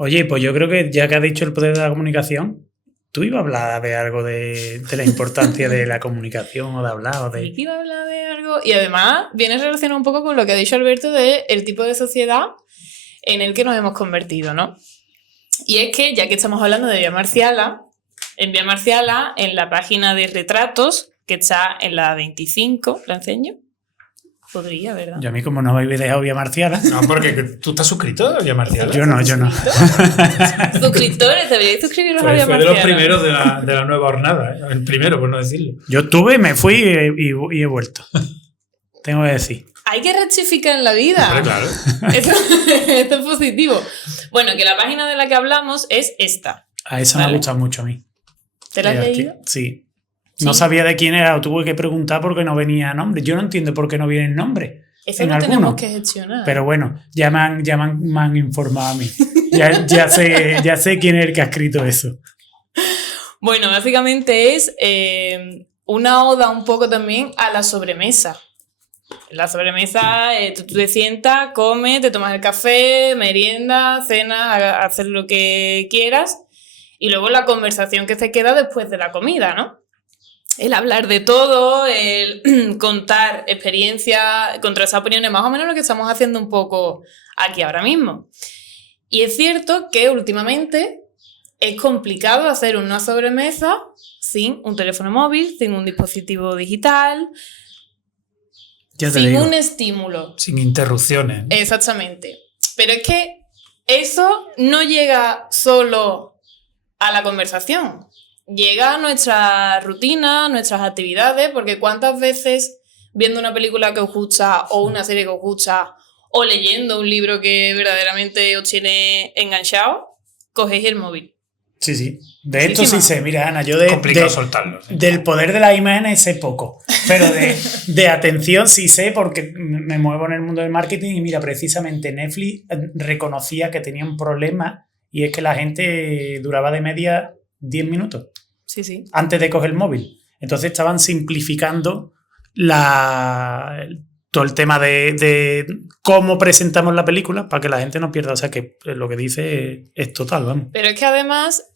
Oye, pues yo creo que ya que has dicho el poder de la comunicación, tú ibas a hablar de algo de la importancia de la comunicación o de hablar o de... Sí, iba a hablar de algo. Y además viene relacionado un poco con lo que ha dicho Alberto de el tipo de sociedad en el que nos hemos convertido, ¿no? Y es que, ya que estamos hablando de Vía Marciala, en la página de retratos, que está en la 25, ¿la enseño? Podría, ¿verdad? Yo a mí como no me habéis dejado Vía Marciala. No, porque tú estás suscrito a Vía Marciala. Yo no. Suscriptores, deberíais suscribiros a Vía Fue de Marciala. los primeros de la nueva hornada, ¿eh? El primero, por no decirlo. Yo estuve, me fui y he vuelto. Tengo que decir. Hay que rectificar en la vida. Hombre, claro. Esto es positivo. Bueno, que la página de la que hablamos es esta. A eso me ha gustado mucho a mí. ¿Te la has leído? Sí. No sabía de quién era, o tuve que preguntar porque no venía nombre. Yo no entiendo por qué no vienen nombres. Eso en lo alguno. tenemos que gestionar. Pero bueno, ya me han informado a mí. Ya sé quién es el que ha escrito eso. Bueno, básicamente es una oda un poco también a la sobremesa. La sobremesa, tú te sientas, comes, te tomas el café, meriendas, cenas, haces lo que quieras. Y luego la conversación que se queda después de la comida, ¿no? El hablar de todo, el contar experiencias, contrastar opiniones, más o menos lo que estamos haciendo un poco aquí ahora mismo. Y es cierto que últimamente es complicado hacer una sobremesa sin un teléfono móvil, sin un dispositivo digital, sin un estímulo. Sin interrupciones. Exactamente. Pero es que eso no llega solo a la conversación. Llega a nuestra rutina, a nuestras actividades, porque ¿cuántas veces viendo una película que os gusta o una serie que os gusta o leyendo un libro que verdaderamente os tiene enganchado, cogéis el móvil? Sí. De esto sí sé. Mira, Ana, yo complicado soltarlo. ¿Sí? Del poder de las imágenes sé poco, pero de atención sí sé porque me muevo en el mundo del marketing y mira, precisamente Netflix reconocía que tenía un problema y es que la gente duraba de media 10 minutos. Sí. Antes de coger el móvil. Entonces estaban simplificando todo el tema de cómo presentamos la película para que la gente no pierda. O sea que lo que dice es total, vamos. Pero es que además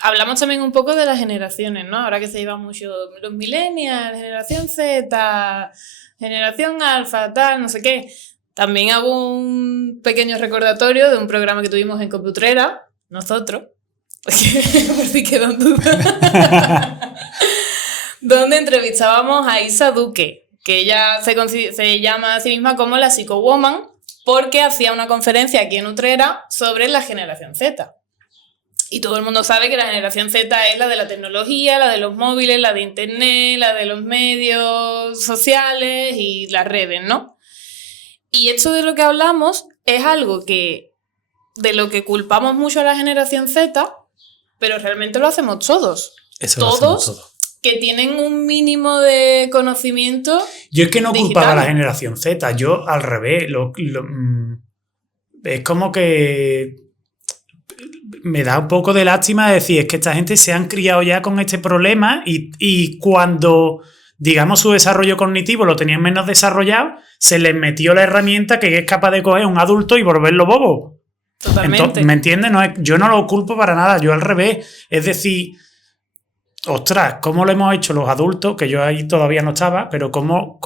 hablamos también un poco de las generaciones, ¿no? Ahora que se lleva mucho los millennials, generación Z, generación alfa, tal, no sé qué. También hago un pequeño recordatorio de un programa que tuvimos en Computrera, nosotros, por si quedan dudas, donde entrevistábamos a Isa Duque, que ella se llama a sí misma como la Psychowoman, porque hacía una conferencia aquí en Utrera sobre la generación Z. Y todo el mundo sabe que la generación Z es la de la tecnología, la de los móviles, la de internet, la de los medios sociales y las redes, ¿no? Y esto de lo que hablamos es algo de lo que culpamos mucho a la generación Z, pero realmente lo hacemos todos. Eso lo hacemos todos. Que tienen un mínimo de conocimiento. Yo es que no digital. culpaba a la generación Z, yo al revés. Es como que me da un poco de lástima decir, es que esta gente se han criado ya con este problema y cuando, digamos, su desarrollo cognitivo lo tenían menos desarrollado, se les metió la herramienta que es capaz de coger un adulto y volverlo bobo. Totalmente. Entonces, ¿me entiendes? Yo no lo culpo para nada, yo al revés. Es decir, ostras, ¿cómo lo hemos hecho los adultos? Que yo ahí todavía no estaba, pero ¿cómo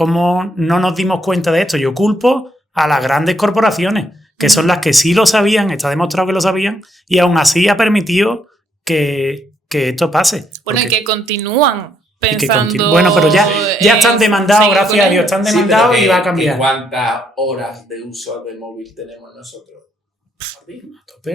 no nos dimos cuenta de esto? Yo culpo a las grandes corporaciones, que son las que sí lo sabían, está demostrado que lo sabían, y aún así ha permitido que esto pase. Bueno, y que continúan pensando... Bueno, pero ya están demandados, gracias a Dios, están demandados y va a cambiar. ¿Cuántas horas de uso del móvil tenemos nosotros?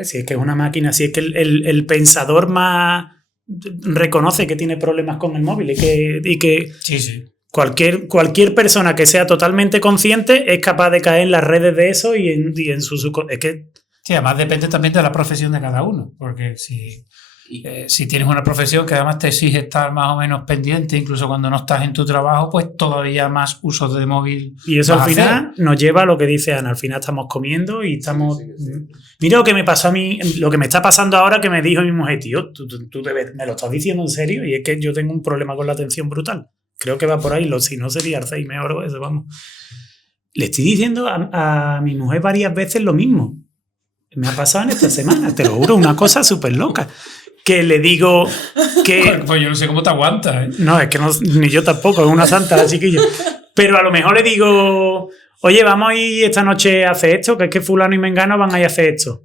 Si es que es una máquina, si es que el pensador más reconoce que tiene problemas con el móvil y que sí. Cualquier persona que sea totalmente consciente es capaz de caer en las redes de eso y en su... Es que... Sí, además depende también de la profesión de cada uno, porque si tienes una profesión que además te exige estar más o menos pendiente, incluso cuando no estás en tu trabajo, pues todavía más usos de móvil. Y eso al final nos lleva a lo que dice Ana, al final estamos comiendo y estamos... Sí. Mira lo que me pasó a mí, lo que me está pasando ahora que me dijo mi mujer, tío, tú me lo estás diciendo en serio y es que yo tengo un problema con la atención brutal. Creo que va por ahí, si no sería Alzheimer o eso, vamos. Le estoy diciendo a mi mujer varias veces lo mismo. Me ha pasado en esta semana, te lo juro, una cosa súper loca. Que le digo que... Pues yo no sé cómo te aguantas, ¿eh? No, es que no, ni yo tampoco, es una santa la chiquilla. Pero a lo mejor le digo, oye, vamos a ir esta noche a hacer esto, que es que fulano y mengano van a ir a hacer esto.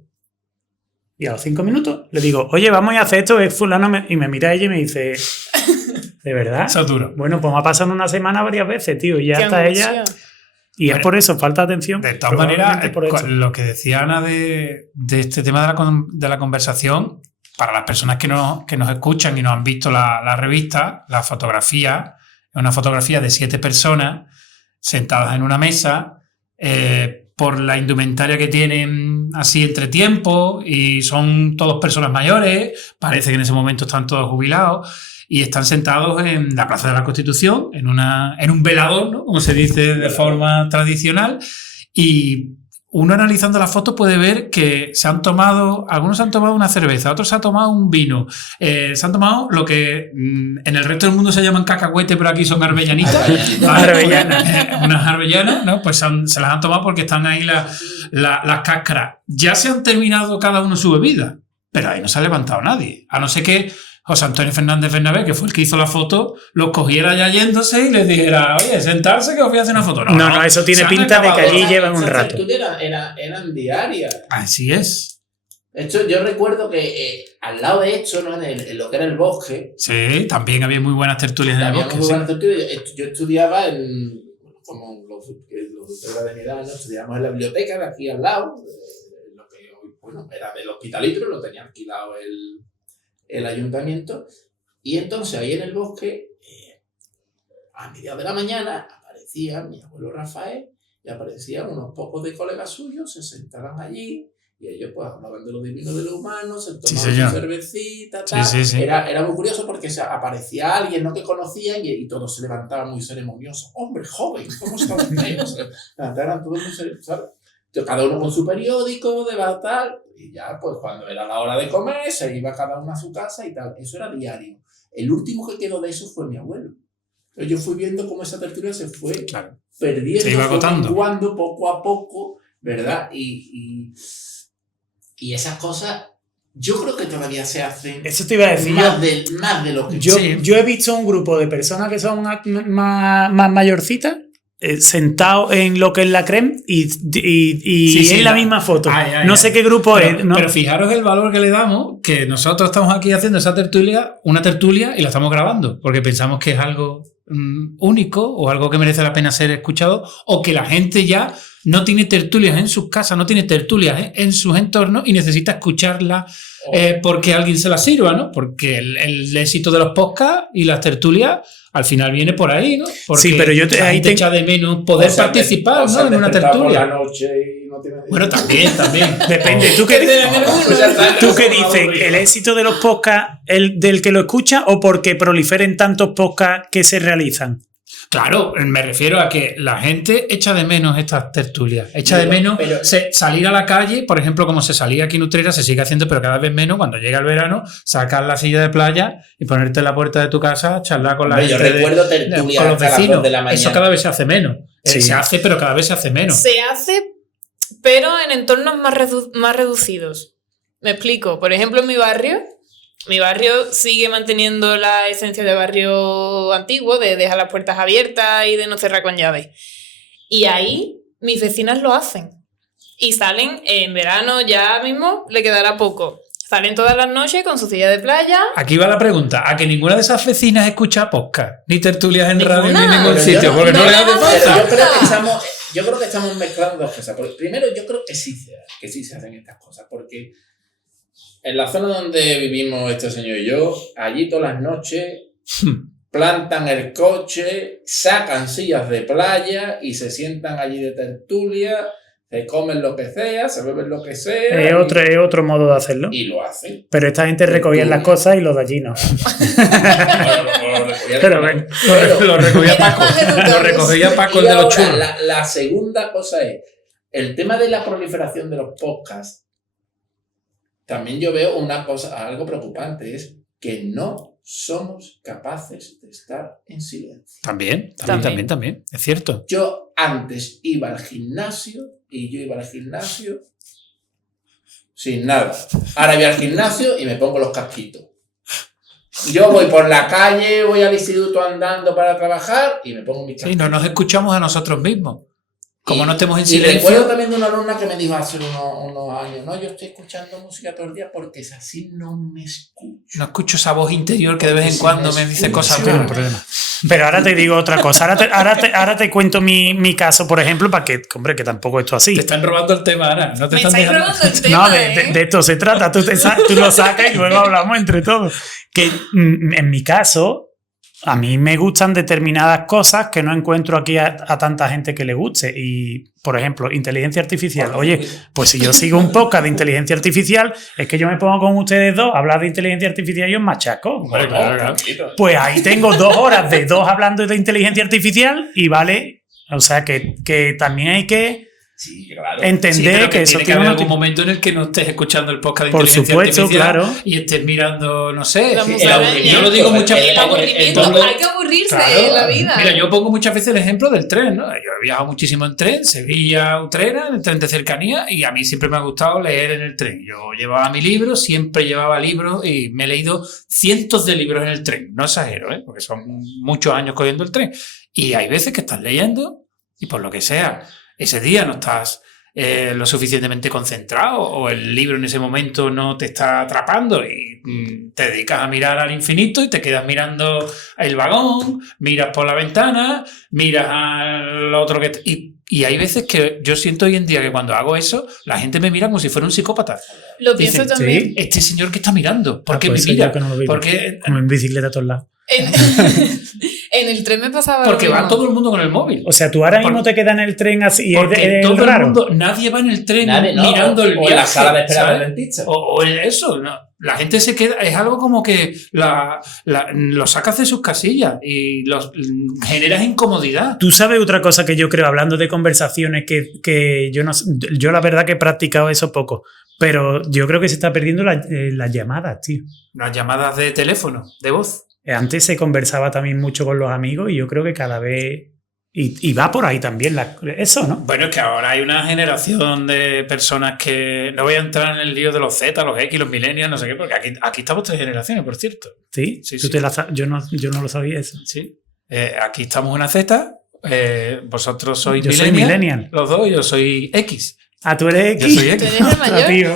Y a los 5 minutos le digo, oye, vamos a ir a hacer esto, es fulano, y me mira ella y me dice, ¿de verdad? Eso es duro. Bueno, pues me ha pasado en una semana varias veces, tío, y ya Qué está angustia. ella... Y es Bueno, por eso, falta atención. De todas maneras, probablemente por eso. lo que decía Ana de este tema de la conversación, para las personas que nos escuchan y nos han visto la revista, la fotografía, es una fotografía de 7 personas sentadas en una mesa, por la indumentaria que tienen así entre tiempos, y son todos personas mayores, parece que en ese momento están todos jubilados, y están sentados en la Plaza de la Constitución, en un velador, ¿no? Como se dice de forma tradicional, y uno analizando la foto puede ver que algunos se han tomado una cerveza, otros se han tomado un vino, se han tomado lo que en el resto del mundo se llaman cacahuete, pero aquí son arbellanitas. Unas arbellanas, ¿no? Pues se las han tomado porque están ahí las cáscaras. Ya se han terminado cada uno su bebida, pero ahí no se ha levantado nadie, a no ser que José Antonio Fernández Bernabé, que fue el que hizo la foto, los cogiera ya yéndose y les dijera, oye, sentarse que os voy a hacer una foto. No, eso tiene pinta de que allí llevan un rato. Eran diarias. Así es. Esto, yo recuerdo que al lado de esto, ¿no? en lo que era el bosque, Sí, también había muy buenas tertulias en el había bosque. muy Sí. buenas tertulias. Yo estudiaba como los de mi edad, ¿no? Estudiábamos en la biblioteca de aquí al lado, lo que hoy, bueno, era del hospitalito, lo tenía alquilado el ayuntamiento, y entonces ahí en el bosque, a mediados de la mañana, aparecía mi abuelo Rafael y aparecían unos pocos de colegas suyos, se sentaban allí y ellos pues hablaban de lo divino de lo humano, se tomaban su cervecita, tal. Sí. Era muy curioso porque aparecía alguien, ¿no?, que conocían y todos se levantaban muy ceremoniosos. ¡Hombre, joven! ¿Cómo está usted? Eran todos muy ceremoniosos, ¿sabes? Cada uno con su periódico, de tal, y ya pues cuando era la hora de comer se iba cada uno a su casa y tal. Eso era diario. El último que quedó de eso fue mi abuelo. Entonces yo fui viendo cómo esa tertulia se fue perdiendo, se iba agotando, cuando poco a poco, ¿verdad? Y esas cosas yo creo que todavía se hacen. Eso te iba a decir más de lo que yo he visto un grupo de personas que son más mayorcitas, sentado en lo que es la creme y es la misma foto. No sé qué grupo es. ¿No? Pero fijaros el valor que le damos, que nosotros estamos aquí haciendo una tertulia y la estamos grabando, porque pensamos que es algo único o algo que merece la pena ser escuchado, o que la gente ya no tiene tertulias en sus casas, no tiene tertulias en sus entornos y necesita escucharla porque alguien se la sirva, ¿no? Porque el éxito de los podcasts y las tertulias al final viene por ahí, ¿no? Porque sí, pero yo ahí te echa de menos poder participar, ¿no? En una tertulia. Bueno, también. Depende. ¿Tú qué dices? ¿El éxito de los podcasts, del que lo escucha, o porque proliferen tantos podcasts que se realizan? Claro, me refiero a que la gente echa de menos estas tertulias, echa de menos salir a la calle, por ejemplo, como se salía aquí en Utrera, se sigue haciendo, pero cada vez menos. Cuando llega el verano, sacar la silla de playa y ponerte en la puerta de tu casa, charlar con la gente. Yo recuerdo tertulias con los vecinos. A las 2 de la mañana. Eso cada vez se hace menos. Sí. Se hace, pero cada vez se hace menos. Se hace, pero en entornos más reducidos. Me explico. Por ejemplo, en mi barrio sigue manteniendo la esencia de barrio antiguo, de dejar las puertas abiertas y de no cerrar con llave. Y ahí mis vecinas lo hacen. Y salen en verano, ya mismo le quedará poco. Salen todas las noches con su silla de playa. Aquí va la pregunta. ¿A que ninguna de esas vecinas escucha podcast? Ni tertulias en ¿Ninguna? radio ni en ningún sitio. No, porque no le hace falta. Yo creo que estamos mezclando dos cosas. Primero, yo creo que sí se hacen estas cosas. Porque en la zona donde vivimos este señor y yo, allí todas las noches plantan el coche, sacan sillas de playa y se sientan allí de tertulia, se comen lo que sea, se beben lo que sea. Es otro modo de hacerlo. Y lo hacen. Pero esta gente recogía las cosas y los de allí no. Lo recogía Paco. Lo recogía Paco, el de los churros. La segunda cosa es el tema de la proliferación de los podcasts. También yo veo algo preocupante, es que no somos capaces de estar en silencio. También. Es cierto. Yo antes iba al gimnasio sin nada. Ahora voy al gimnasio y me pongo los casquitos. Yo voy por la calle, voy al instituto andando para trabajar y me pongo mis casquitos. Sí, no nos escuchamos a nosotros mismos. Como no estemos en Y recuerdo silencio. también de una alumna que me dijo hace unos años, no, yo estoy escuchando música todo el día porque es así, no me escucho. No escucho esa voz interior que de vez en cuando me dice cosas Sí, tiene un buenas. problema. Pero ahora te digo otra cosa. Ahora te cuento mi caso, por ejemplo, para que, hombre, que tampoco esto así. Te están robando el tema, Ana. No te Me están estáis dejando. robando el tema, No, de esto se trata. Tú lo sacas y luego hablamos entre todos. Que en mi caso, a mí me gustan determinadas cosas que no encuentro aquí a tanta gente que le guste. Y, por ejemplo, inteligencia artificial. Oye, pues si yo sigo un podcast de inteligencia artificial, es que yo me pongo con ustedes dos a hablar de inteligencia artificial y os machaco. Hombre, claro. Pues ahí tengo 2 horas de 2 hablando de inteligencia artificial y vale. O sea que también hay que Sí, claro. entender pero que eso tiene que tiene haber una algún momento en el que no estés escuchando el podcast de Por inteligencia supuesto, artificial claro. y estés mirando, no sé. La el musaraña. aburrimiento. Yo lo digo muchas El veces. aburrimiento, hay que aburrirse en la vida. Mira, yo pongo muchas veces el ejemplo del tren, ¿no? Yo he viajado muchísimo en tren, Sevilla-Utrera, en el tren de cercanía, y a mí siempre me ha gustado leer en el tren. Yo llevaba mi libro, siempre llevaba libros y me he leído cientos de libros en el tren. No exagero, ¿eh? Porque son muchos años cogiendo el tren. Y hay veces que estás leyendo y por lo que sea, ese día no estás lo suficientemente concentrado o el libro en ese momento no te está atrapando y te dedicas a mirar al infinito y te quedas mirando el vagón, miras por la ventana, miras al otro que... Y hay veces que yo siento hoy en día que cuando hago eso, la gente me mira como si fuera un psicópata. Lo pienso Dicen, también. sí. Este señor que está mirando, ¿por qué pues me eso yo mira? que no lo vivo. Porque, como en bicicleta a todos lados. En el tren me pasaba porque lo va mismo. todo el mundo con el móvil. O sea, tú ahora mismo Porque- te quedas en el tren así y Porque es todo el raro. mundo, nadie va en el tren Nadie, ¿no? mirando el o viaje. en la sala de espera ¿sabes? del dentista. O en eso, no. La gente se queda, es algo como que lo sacas de sus casillas y generas incomodidad. Tú sabes otra cosa que yo creo, hablando de conversaciones, que yo no yo la verdad que he practicado eso poco, pero yo creo que se está perdiendo las llamadas, tío. Las llamadas de teléfono, de voz. Antes se conversaba también mucho con los amigos y yo creo que cada vez... Y va por ahí también eso, ¿no? Bueno, es que ahora hay una generación de personas que... No voy a entrar en el lío de los Z, los X, los millennials, no sé qué, porque aquí estamos 3 generaciones, por cierto. Sí, Sí, tú sí. yo no lo sabía eso. Sí. Aquí estamos una Z, vosotros sois Yo soy millennial, millennial. los dos, yo soy X. Ah, tú eres Yo X. soy ¿Tú X. eres el mayor? Ah, tío.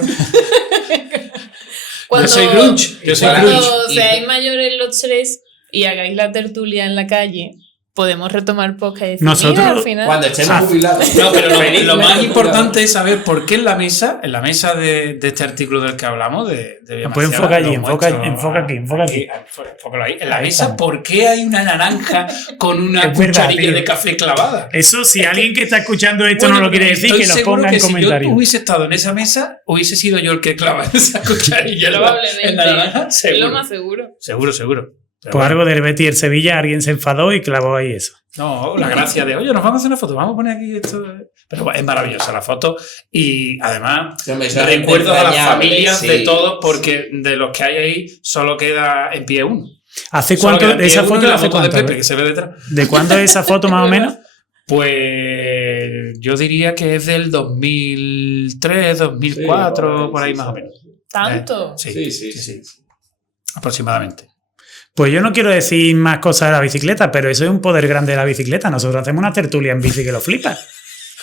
Yo soy grunge. Yo soy Cuando grunge. seáis mayores los 3 y hagáis la tertulia en la calle, podemos retomar podcast y decir, Nosotros, mira, al final... Cuando estemos jubilados. No, pero lo más Felizmente importante es saber por qué en la mesa de este artículo del que hablamos, de Pues enfoca allí, lo muestro enfoca aquí. enfócalo ahí. En la Ahí mesa, estamos. ¿por qué hay una naranja con una Es verdad, cucharilla tío. de café clavada? Eso, si alguien que está escuchando esto Bueno, no lo quiere decir, estoy que lo seguro ponga que en si comentarios. yo hubiese estado en esa mesa, hubiese sido yo el que clava esa cucharilla Probablemente. en la naranja. Es Seguro. lo más seguro. Seguro. Pero Pues bueno. algo del Betis y el Sevilla, alguien se enfadó y clavó ahí eso. No, la gracia de, oye, nos vamos a hacer una foto, vamos a poner aquí esto. Pero es maravillosa la foto y además Sí, hombre, eso es recuerdo a las entrañable, familias sí, de todos porque de los que hay ahí solo queda en pie uno. ¿Hace Solo cuánto queda en pie esa uno foto? y la ¿Hace foto de cuánto? Pepe que se ve detrás. ¿De cuándo es esa foto más o menos? Pues yo diría que es del 2003, 2004, Sí, por ahí sí, más o sí. menos. ¿Tanto? Sí. Aproximadamente. Pues yo no quiero decir más cosas de la bicicleta, pero eso es un poder grande de la bicicleta. Nosotros hacemos una tertulia en bici que lo flipas.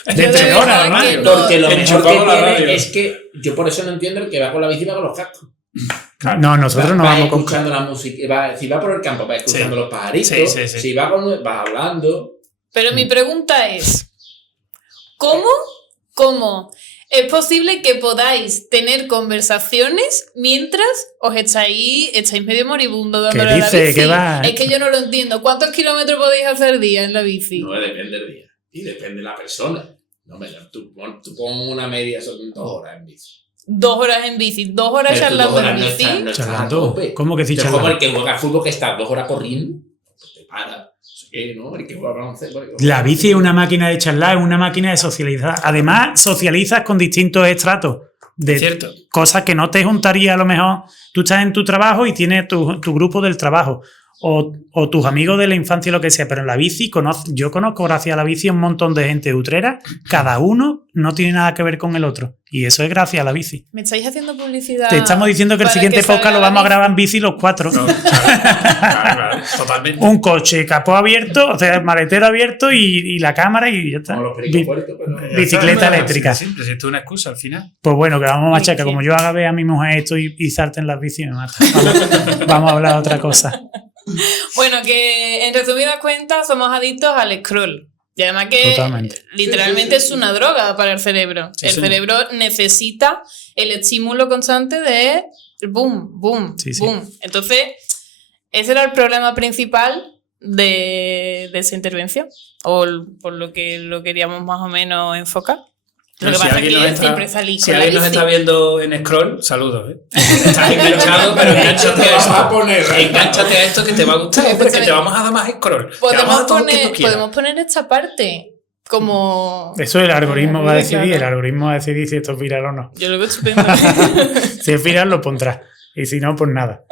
De Yo de 3 horas, verdad además. que no. Porque lo mejor Enchufado que a la radio. tiene es que yo por eso no entiendo el que va con la bici y va con los cascos. No, nosotros no va vamos con... escuchando la música, si va por el campo, va escuchando Sí. los pajaritos, Sí. si va va hablando. Pero mi pregunta es, ¿cómo es posible que podáis tener conversaciones mientras os estáis medio moribundo dándole a la dice? bici? ¿Qué va? Es que yo no lo entiendo. ¿Cuántos kilómetros podéis hacer al día en la bici? No depende del día. Y depende de la persona. No, tú pon una media, son 2 horas en bici. 2 horas en bici, 2 horas Pero tú charlando 2 horas en no bici. estás- no estás a Charlando. tope. ¿Cómo que sí, Es como charlando? el que juega al fútbol que está 2 horas corriendo, pues te para. No sé qué, ¿no? El que juega baloncesto. La bici es una máquina de charlar, es una máquina de socializar. Además, socializas con distintos estratos de ¿Cierto? cosas que no te juntaría a lo mejor. Tú estás en tu trabajo y tienes tu grupo del trabajo. o tus amigos de la infancia, lo que sea, pero en la bici, yo conozco gracias a la bici un montón de gente de Utrera, cada uno no tiene nada que ver con el otro. Y eso es gracias a la bici. ¿Me estáis haciendo publicidad? Te estamos diciendo que el para siguiente salga podcast lo la vamos a bici? grabar en bici los 4. No, claro, totalmente. Un coche, capó abierto, o sea, maletero abierto y la cámara y ya está. Como los pericos puertos, pero... Bicicleta eléctrica. Siempre, si esto es una excusa al final. Pues bueno, que vamos a machacar. Sí. Como yo haga ver a mi mujer esto y salte en las bici, me mata. Vamos a hablar de otra cosa. Bueno, que en resumidas cuentas somos adictos al scroll. Y además que Totalmente. literalmente es una droga para el cerebro. Sí, el sí. cerebro necesita el estímulo constante de boom, boom, Sí, sí. boom. Entonces, ese era el problema principal de esa intervención. O por lo que lo queríamos más o menos enfocar. Lo que Si pasa es alguien que nos siempre está- salí Si con la alguien nos bici. está viendo en scroll, saludos, ¿eh? Estás enganchado, pero enganchate a Vamos a esto. poner, ¿eh? Enganchate a esto que te va a gustar, porque te vamos a dar más scroll. Te vamos a dar todo lo que tú quieras. Podemos poner esta parte como... Eso el algoritmo va a decidir. Claro. El algoritmo va a decidir si esto es viral o no. Yo lo veo estupendo. Si es viral, lo pondrá. Y si no, pues nada.